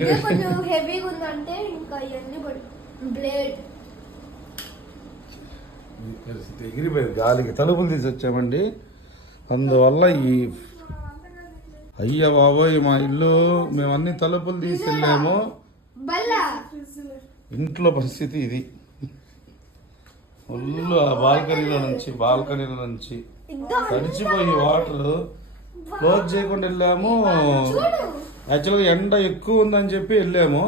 కొంచెం హెవీగా ఉందంటే ఇంకా ఇవన్నీ బ్లేడ్ ఎగిరిపోయింది గాలికి. తలుపులు తీసి వచ్చామండి, అందువల్ల ఈ అయ్య బాబోయ్ మా ఇల్లు మేము అన్ని తలుపులు తీసి వెళ్ళాము. ఇంట్లో పరిస్థితి ఇది. ఫుల్ బాల్కనీలో నుంచి తడిచిపోయి వాటర్ క్లోజ్ చేయకుండా వెళ్ళాము. యాక్చువల్గా ఎండ ఎక్కువ ఉందని చెప్పి వెళ్ళాము,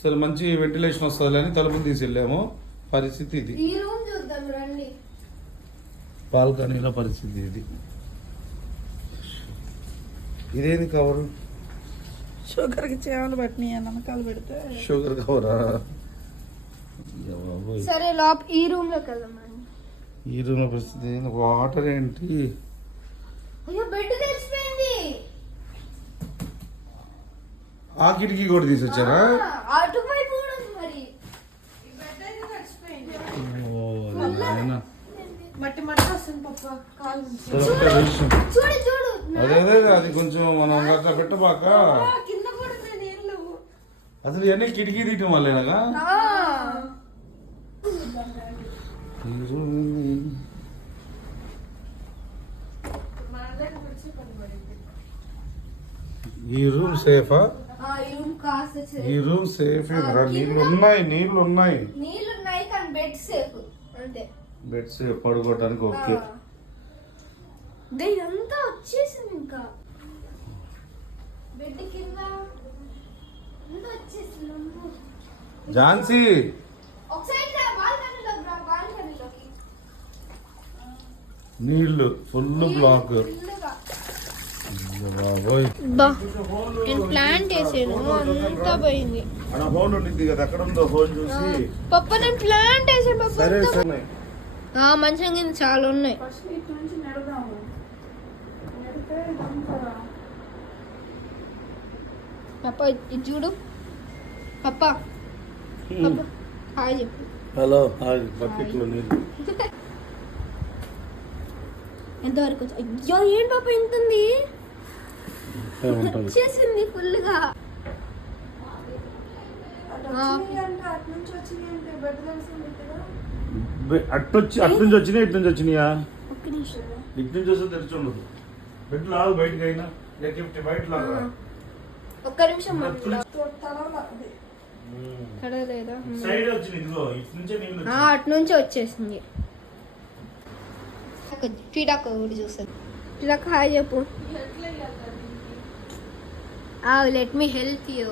సరే మంచి వెంటిలేషన్ వస్తుంది అని తలుపులు తీసి వెళ్ళాము. పరిస్థితి ఇది, బాల్కనీలో పరిస్థితి ఇది. ఇదేంది కవరు? షుగర్ కి చేపలు పట్టినాయి నమ్మకాలు పెడితే. షుగర్ కవరా? సరే ఈ రూమ్ లోకి వెళ్దాం. ఈ రూమ్ లో పరిస్థితి వాటర్ ఏంటి? అయ్యో బెడ్ తెరిచిపోయింది. ఆ కిటికీ కూడా తీసొచ్చారా? అటువైపు కూడా ఉంది మరి. మట్టి మట్టి వస్తుంది పప్ప కాలు. చూడు అదే అది కొంచెం మనం అట్లా పెట్టబాక. కింద కూడా నీళ్ళు. అసలు ఇవన్నీ కిటికీ తీయటం వల్లేనగా. ఈ రూమ్ సేఫా? ఈ రూమ్ సేఫ్. నీళ్ళు ఉన్నాయి కానీ బెడ్ సేఫ్. అంతే, బెడ్ సేఫ్, పడుకోవడానికి ఓకే. ఇదంతా వచ్చేసింది, ఇంకా బెడ్ కింద వచ్చేసింది. ఝాన్సీ నీళ్లు ఫుల్ బ్లాక్. ప్లాంట్ వేసాను అంతా పోయింది. హోల్ ఉండింది కదా, అక్కడ ఉందో హోల్ చూసి. పప్ప నేను ప్లాంట్ వేసాను. సరే సరే మంచిగా చాలా ఉన్నాయి. పప్ప ఇది చూడు. పప్ప హాయ్ చెప్పు. Hello hi. బకెట్లో నీళ్ళు ఎంతవరకు? అయ్యో ఏం పాప ఎంత ఉంది, వచ్చేసింది ఫుల్ గా. అటు నుంచి వచ్చినాయి, ఇటు నుంచి వచ్చినాయా? ఇటు నుంచి వస్తే తెరిచి ఉండదు. బెడ్ లాగు బయటకి అయినా బయట లాగా. ఒక్క నిమిషం సైడ్ వచ్చింది, ఇదిగో ఇటు నుంచే నీళ్ళు. అటు నుంచి వచ్చేసింది. ఫీడాక్ ఒకటి చూస్తాను. ఫీడాక్ హాయ్ చెప్పు. Let me help you.